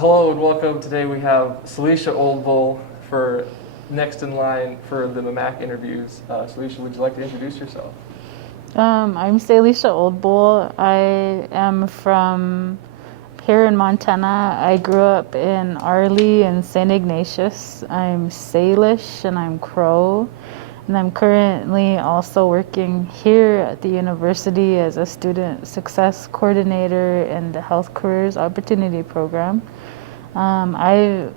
Hello and welcome. Today we have Salisha Oldbull for next in line for the MMAC interviews. Salisha, would you like to introduce yourself? I'm Salisha Oldbull. I am from here in Montana. I grew up in Arley and St. Ignatius. I'm Salish and I'm Crow. And I'm currently also working here at the university as a student success coordinator in the Health Careers Opportunity Program. I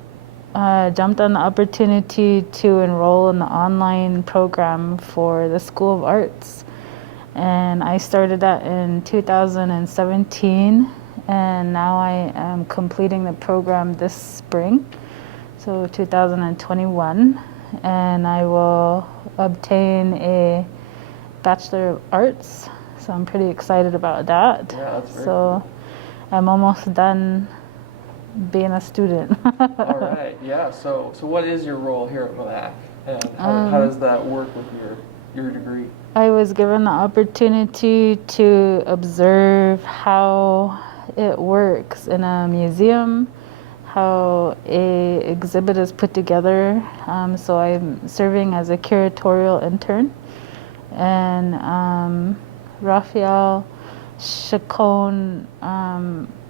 jumped on the opportunity to enroll in the online program for the School of Arts. And I started that in 2017, and now I am completing the program this spring, so 2021, and I will obtain a Bachelor of Arts, so I'm pretty excited about that. Yeah, that's very cool. I'm almost done being a student. All right, yeah, so what is your role here at MMAC, and how does that work with your degree? I was given the opportunity to observe how it works in a museum, how a exhibit is put together. So I'm serving as a curatorial intern, and Raphael Chacon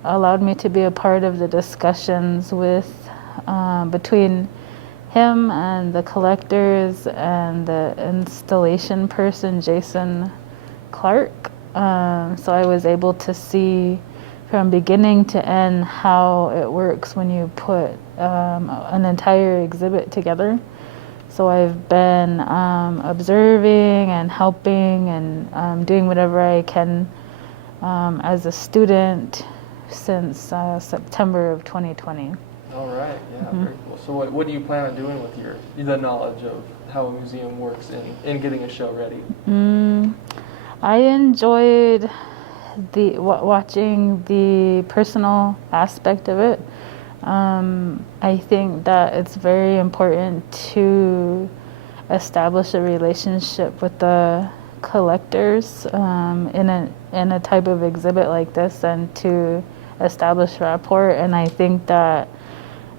allowed me to be a part of the discussions with between him and the collectors and the installation person, Jason Clark. So I was able to see from beginning to end how it works when you put an entire exhibit together. So I've been observing and helping and doing whatever I can as a student since September of 2020. All right, yeah, very cool. So what do you plan on doing with the knowledge of how a museum works in getting a show ready? I enjoyed watching the personal aspect of it. I think that it's very important to establish a relationship with the collectors in a type of exhibit like this, and to establish rapport. And I think that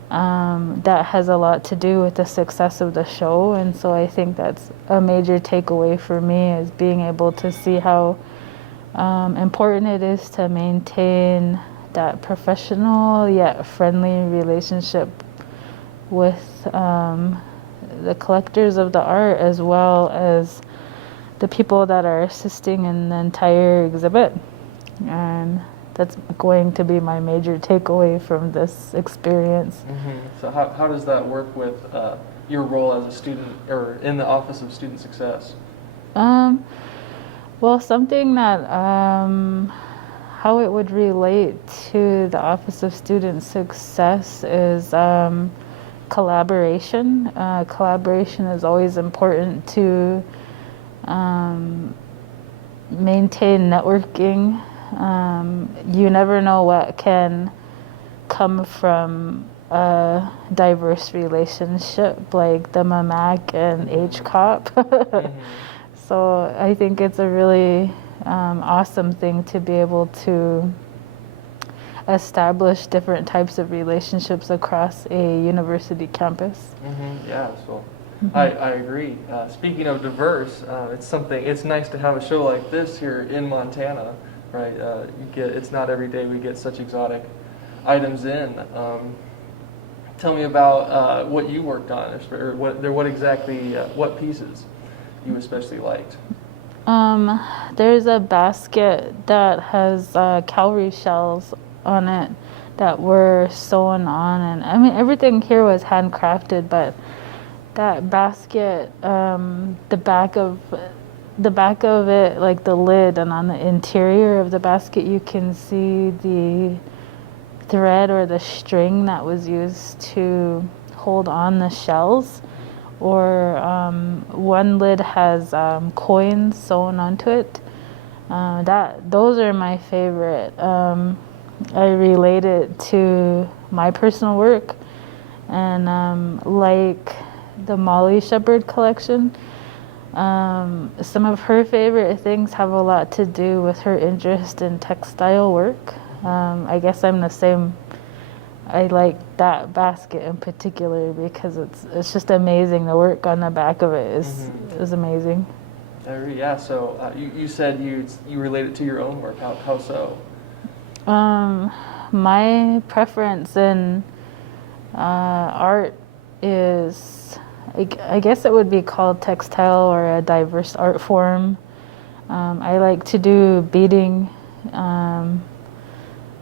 that has a lot to do with the success of the show. And so I think that's a major takeaway for me, is being able to see how important it is to maintain that professional yet friendly relationship with the collectors of the art, as well as the people that are assisting in the entire exhibit. And that's going to be my major takeaway from this experience. So how does that work with your role as a student, or in the Office of Student Success? Well, something that how it would relate to the Office of Student Success is collaboration. Collaboration is always important to maintain networking. You never know what can come from a diverse relationship like the MMAC and HCOP. So I think it's a really awesome thing to be able to establish different types of relationships across a university campus. Yeah, so I agree. Speaking of diverse, it's nice to have a show like this here in Montana, right? It's not every day we get such exotic items in. Tell me about what you worked on, or what pieces you especially liked. There's a basket that has cowrie shells on it that were sewn on, and I mean everything here was handcrafted, but that basket, the back of it, like the lid, and on the interior of the basket you can see the thread or the string that was used to hold on the shells. Or one lid has coins sewn onto it. Those are my favorite. I relate it to my personal work, and like the Molly Shepard collection, some of her favorite things have a lot to do with her interest in textile work. I guess I'm the same I like that basket in particular because it's just amazing. The work on the back of it is amazing. I agree. Yeah. So you said you relate it to your own work. How so? My preference in art is, I guess it would be called textile or a diverse art form. I like to do beading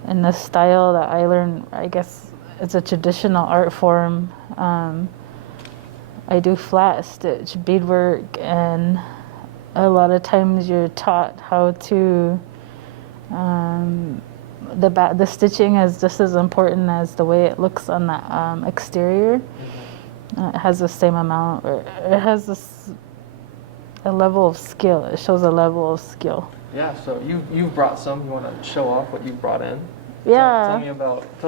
in the style that I learned. I guess it's a traditional art form. I do flat stitch beadwork, and a lot of times you're taught how to the stitching is just as important as the way it looks on the exterior. It has the same amount, or it has a level of skill. It shows a level of skill. Yeah. So you've brought some. You want to show off what you've brought in? Yeah. Tell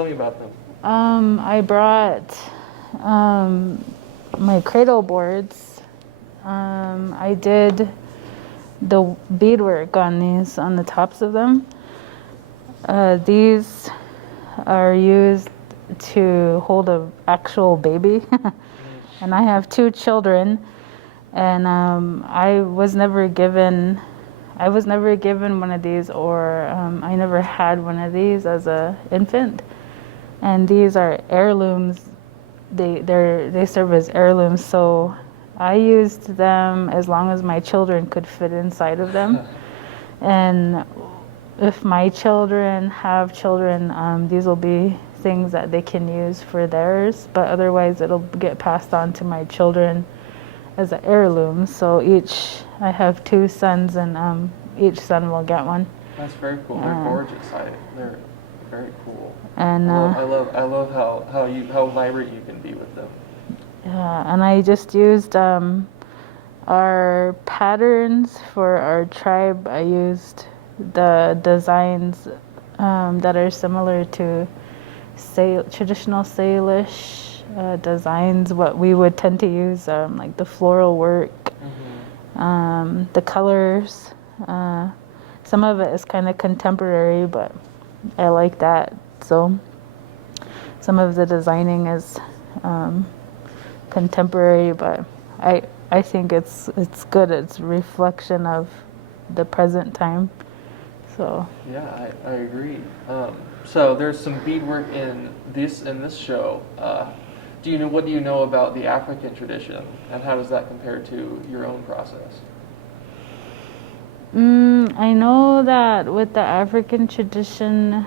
me about them. I brought my cradle boards. I did the beadwork on these, on the tops of them. These are used to hold an actual baby. And I have 2 children, and I was never given one of these, or I never had one of these as an infant. And these are heirlooms. They serve as heirlooms, so I used them as long as my children could fit inside of them. And if my children have children, these will be things that they can use for theirs, but otherwise it'll get passed on to my children as an heirloom. So I have 2 sons, and each son will get one. That's very cool. They're gorgeous. They're very cool. And I love how vibrant you can be with them. Yeah, and I just used our patterns for our tribe. I used the designs that are similar to traditional Salish designs, what we would tend to use, like the floral work, the colors. Some of it is kind of contemporary, but I like that. So some of the designing is contemporary, but I think it's good. It's a reflection of the present time. So yeah, I agree. So there's some beadwork in this show. What do you know about the African tradition, and how does that compare to your own process? I know that with the African tradition,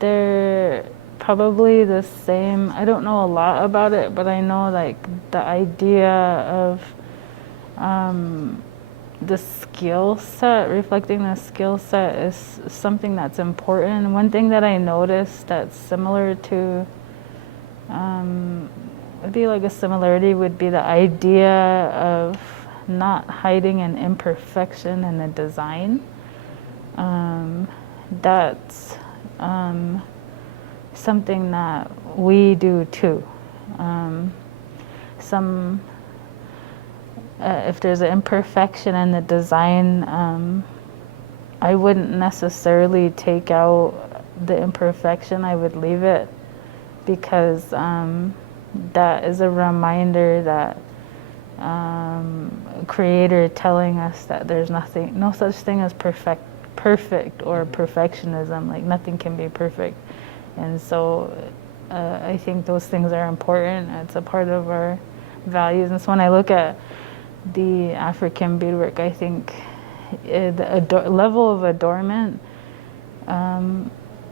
they're probably the same. I don't know a lot about it, but I know like the idea of the skill set, reflecting the skill set, is something that's important. One thing that I noticed that's similar to, would be like a similarity, would be the idea of not hiding an imperfection in the design. That's something that we do too. If there's an imperfection in the design, I wouldn't necessarily take out the imperfection. I would leave it, because that is a reminder that Creator telling us that there's no such thing as perfect or perfectionism. Like nothing can be perfect, and so I think those things are important. It's a part of our values. And so when I look at the African beadwork, I think the level of adornment.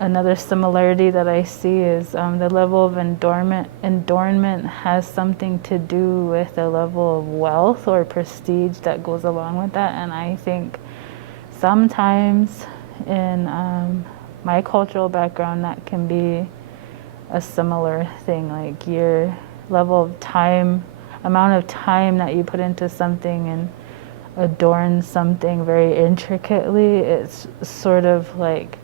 Another similarity that I see is the level of adornment has something to do with the level of wealth or prestige that goes along with that. And I think sometimes in my cultural background, that can be a similar thing. Like your level of time, amount of time that you put into something and adorn something very intricately, it's sort of like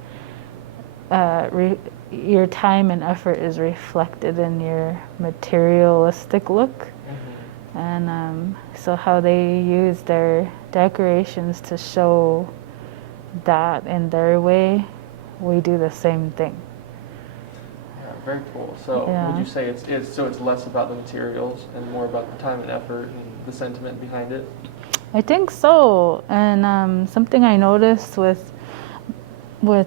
your time and effort is reflected in your materialistic look. And so how they use their decorations to show that in their way, we do the same thing. very cool. So Yeah. would you say it's less about the materials and more about the time and effort and the sentiment behind it? I think so. And something I noticed with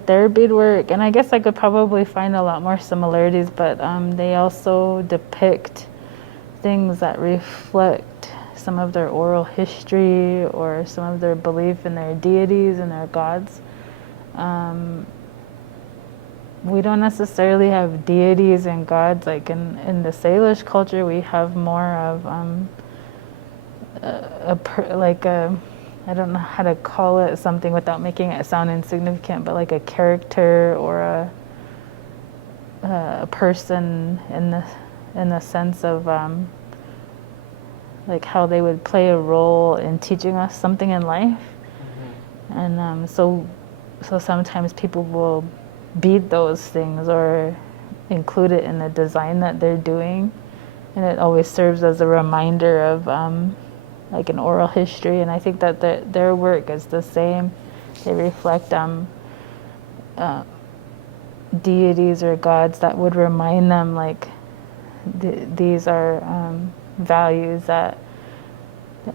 their beadwork, and I guess I could probably find a lot more similarities, but they also depict things that reflect some of their oral history or some of their belief in their deities and their gods. We don't necessarily have deities and gods like in the Salish culture. We have more of I don't know how to call it something without making it sound insignificant, but like a character or a person in the sense of like how they would play a role in teaching us something in life. And so sometimes people will bead those things or include it in the design that they're doing, and it always serves as a reminder of like an oral history. And I think that their work is the same. They reflect deities or gods that would remind them like these are values that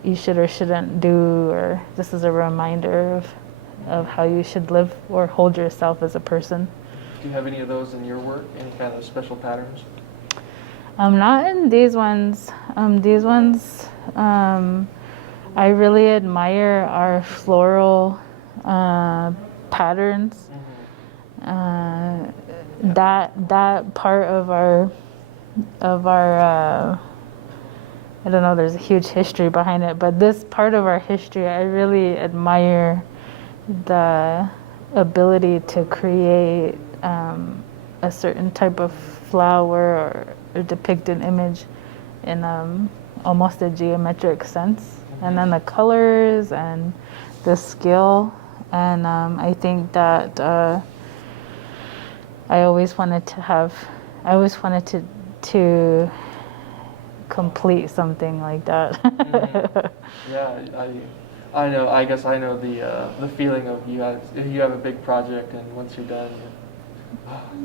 you should or shouldn't do, or this is a reminder of how you should live or hold yourself as a person. Do you have any of those in your work? Any kind of special patterns? Not in these ones. These ones, I really admire our floral patterns. That part of our I don't know, there's a huge history behind it, but this part of our history, I really admire the ability to create a certain type of flower or depict an image in almost a geometric sense. And then the colors and the skill. And I think that I always wanted to complete something like that. Yeah, I know. I guess I know the feeling of you have a big project, and once you're done,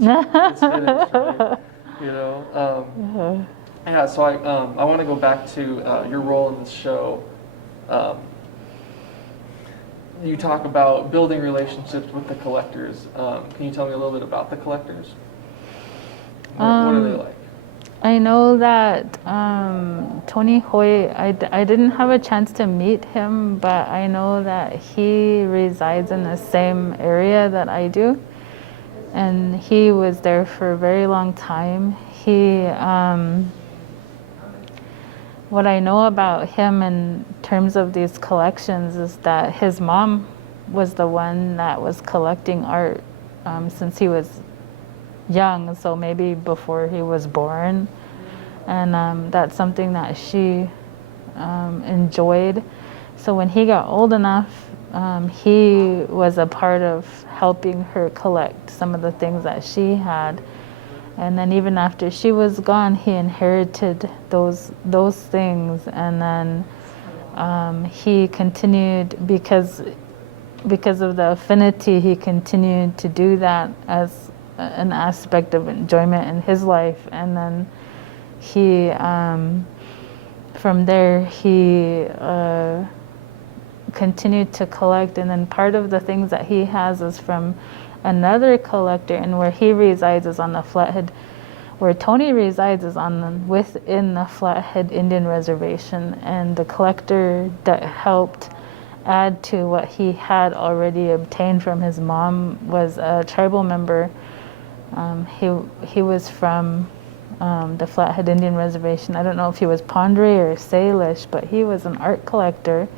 it's finished, right? You know. Yeah. So I want to go back to your role in this show. You talk about building relationships with the collectors. Can you tell me a little bit about the collectors? What are they like? I know that Tony Hoyt, I didn't have a chance to meet him, but I know that he resides in the same area that I do. And he was there for a very long time. What I know about him in terms of these collections is that his mom was the one that was collecting art since he was young, so maybe before he was born. And that's something that she enjoyed. So when he got old enough, he was a part of helping her collect some of the things that she had. And then even after she was gone, he inherited those things. And then he continued, because of the affinity, he continued to do that as an aspect of enjoyment in his life. And then he, from there, he continued to collect. And then part of the things that he has is from another collector, and where he resides is on the Flathead, where Tony resides is within the Flathead Indian Reservation. And the collector that helped add to what he had already obtained from his mom was a tribal member. He was from the Flathead Indian Reservation. I don't know if he was Pondre or Salish, but he was an art collector.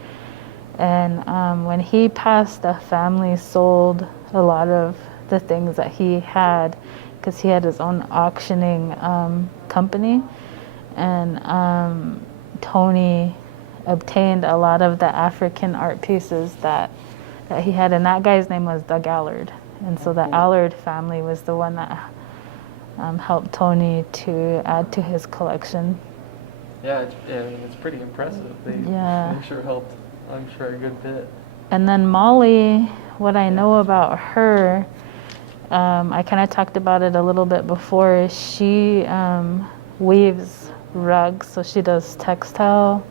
And when he passed, the family sold a lot of the things that he had, because he had his own auctioning company. And Tony obtained a lot of the African art pieces that he had, and that guy's name was Doug Allard. And so the Allard family was the one that helped Tony to add to his collection. Yeah, it's pretty impressive. They sure helped, I'm sure, a good bit. And then Molly, what I know about her, I kind of talked about it a little bit before. She weaves rugs, so she does textile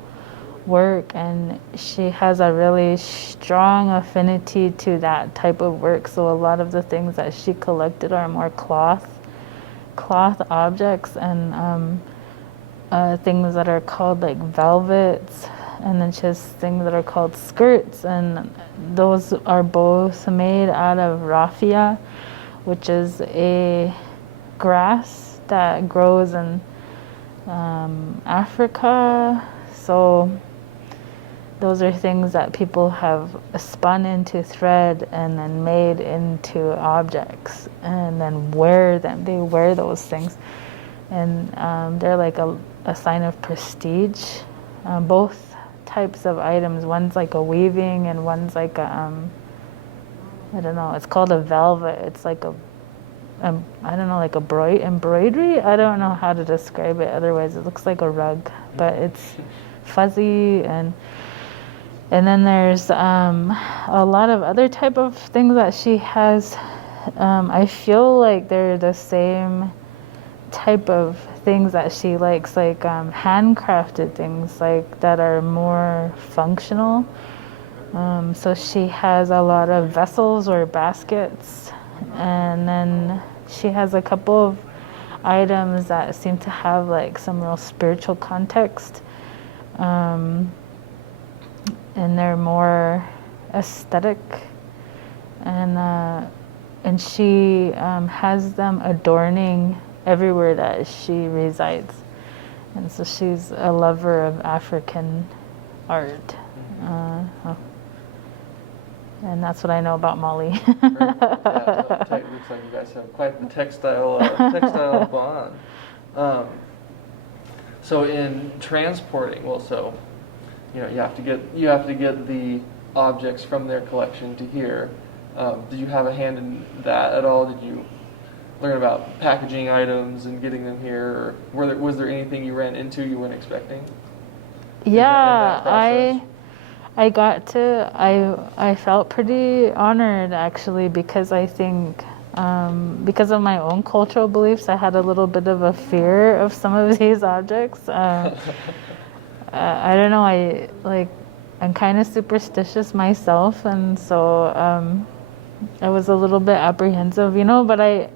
work, and she has a really strong affinity to that type of work. So a lot of the things that she collected are more cloth objects, and things that are called like velvets, and then she has things that are called skirts, and those are both made out of raffia, which is a grass that grows in Africa. So those are things that people have spun into thread and then made into objects and then wear them. They wear those things, and they're like a sign of prestige. Both types of items. One's like a weaving, and one's like a I don't know. It's called a velvet. It's like I don't know, like a embroidery. I don't know how to describe it. Otherwise, it looks like a rug, but it's fuzzy, and then there's a lot of other type of things that she has. I feel like they're the same type of things that she likes, like handcrafted things, like that are more functional. So she has a lot of vessels or baskets, and then she has a couple of items that seem to have like some real spiritual context, and they're more aesthetic, and she has them adorning everywhere that she resides, and so she's a lover of African art. And that's what I know about Molly. Yeah, it looks like you guys have quite the textile bond. So in transporting, well, so you have to get the objects from their collection to here. Did you have a hand in that at all? Did you learn about packaging items and getting them here, or was there anything you ran into you weren't expecting? Yeah, I felt pretty honored actually, because I think because of my own cultural beliefs, I had a little bit of a fear of some of these objects. I don't know, I'm kind of superstitious myself, and so I was a little bit apprehensive, but I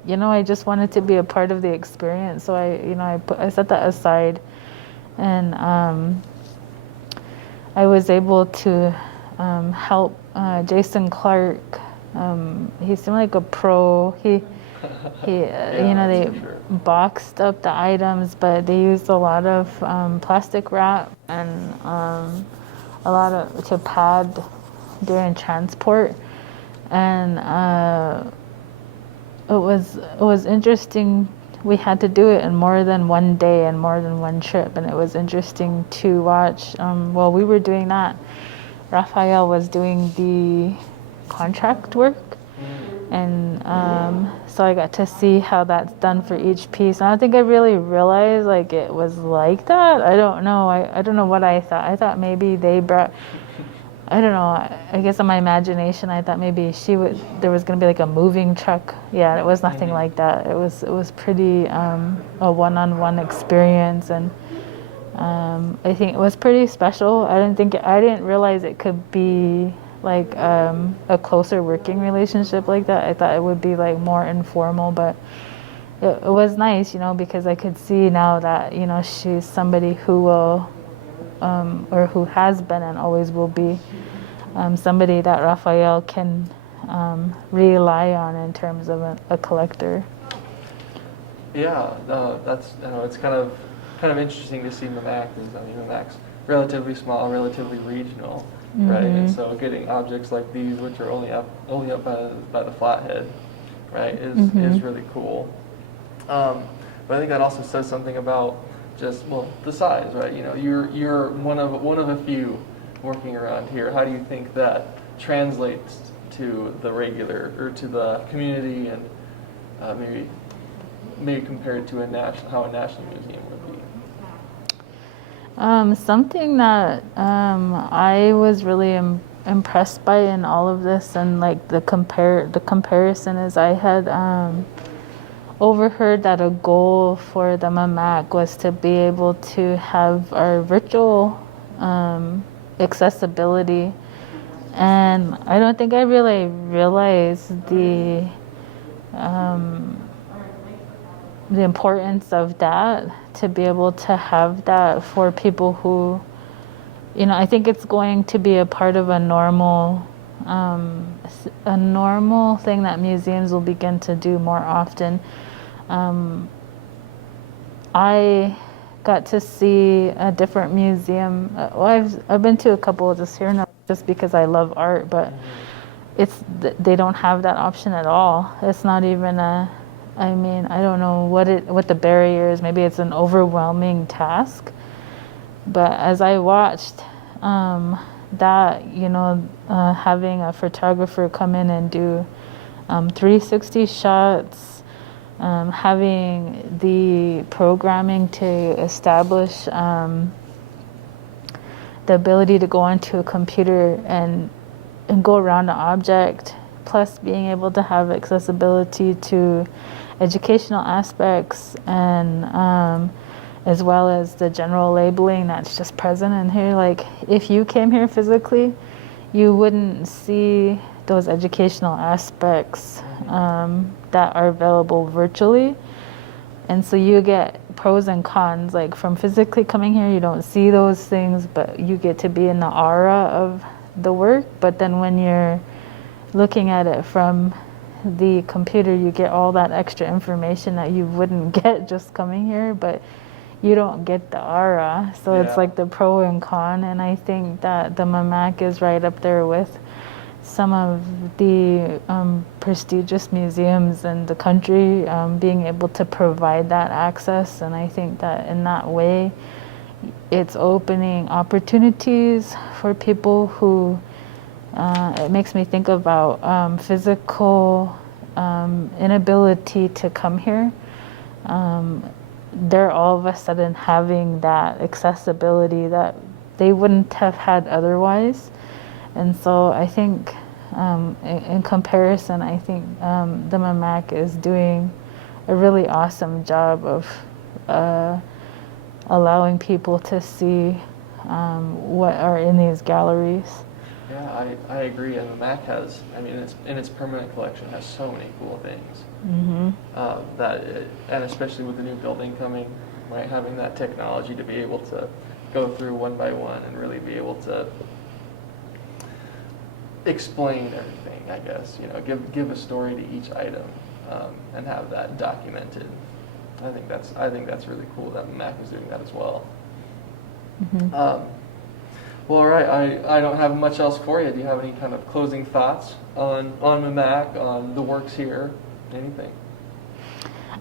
just wanted to be a part of the experience. So I set that aside, and I was able to help Jason Clark. He seemed like a pro. They boxed up the items, but they used a lot of plastic wrap and a lot to pad during transport. And it was interesting. We had to do it in more than one day and more than one trip, and it was interesting to watch. While we were doing that, Raphael was doing the contract work, and so I got to see how that's done for each piece. And I don't think I really realized like it was like that. I don't know. I don't know what I thought. I thought maybe they brought. I don't know. I guess in my imagination, I thought maybe there was going to be like a moving truck. Yeah, it was nothing like that. It was pretty a one-on-one experience, and I think it was pretty special. I didn't realize it could be like a closer working relationship like that. I thought it would be like more informal, but it was nice, because I could see now that she's somebody who will. Or who has been and always will be somebody that Raphael can rely on in terms of a collector. Yeah, that's it's kind of interesting to see MMAC. MMAC's relatively small, relatively regional, right? And so getting objects like these, which are only up by the flathead, right, is really cool. But I think that also says something about just the size, right? You're one of a few working around here. How do you think that translates to the regular or to the community, and maybe compared to how a national museum would be? Something that I was really impressed by in all of this, and like the comparison is I had overheard that a goal for the MMAC was to be able to have our virtual accessibility, and I don't think I really realized the importance of that, to be able to have that for people who, I think it's going to be a part of a normal thing that museums will begin to do more often. I got to see a different museum. Well, I've been to a couple just here now, just because I love art, but they don't have that option at all. It's not even I don't know what the barrier is. Maybe it's an overwhelming task. But as I watched that, having a photographer come in and do 360 shots, having the programming to establish the ability to go onto a computer and go around an object, plus being able to have accessibility to educational aspects, and as well as the general labeling that's just present in here. Like, if you came here physically, you wouldn't see those educational aspects that are available virtually. And so you get pros and cons. Like, from physically coming here, you don't see those things, but you get to be in the aura of the work. But then when you're looking at it from the computer, you get all that extra information that you wouldn't get just coming here, but you don't get the aura. So Yeah. It's like the pro and con, and I think that the MMAC is right up there with some of the prestigious museums in the country, being able to provide that access. And I think that in that way, it's opening opportunities for people who, it makes me think about physical inability to come here. They're all of a sudden having that accessibility that they wouldn't have had otherwise. And so I think in comparison, I think the MMAC is doing a really awesome job of allowing people to see what are in these galleries. Yeah, I agree. And the MAC has, in its permanent collection, has so many cool things. Mm-hmm. And especially with the new building coming, right, having that technology to be able to go through one by one and really be able to explain everything, I guess, give a story to each item, and have that documented. I think that's really cool that MAC is doing that as well. Mm-hmm. Well, all right, I don't have much else for you. Do you have any kind of closing thoughts on MMAC, on the works here, anything?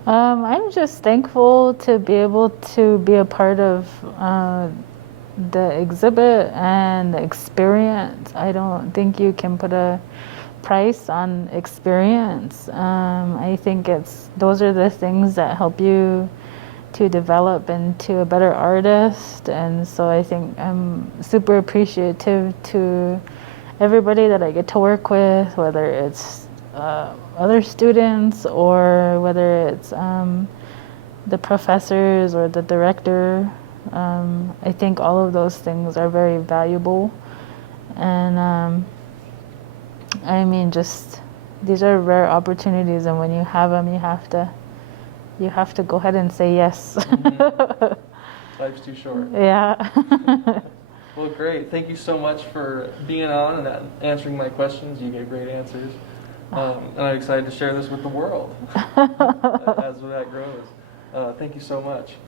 I'm just thankful to be able to be a part of the exhibit and the experience. I don't think you can put a price on experience. I think those are the things that help you to develop into a better artist. And so I think I'm super appreciative to everybody that I get to work with, whether it's other students or whether it's the professors or the director. I think all of those things are very valuable. And just these are rare opportunities, and when you have them, you have to go ahead and say yes. Mm-hmm. Life's too short. Yeah. Well, great. Thank you so much for being on and answering my questions. You gave great answers. And I'm excited to share this with the world as that grows. Thank you so much.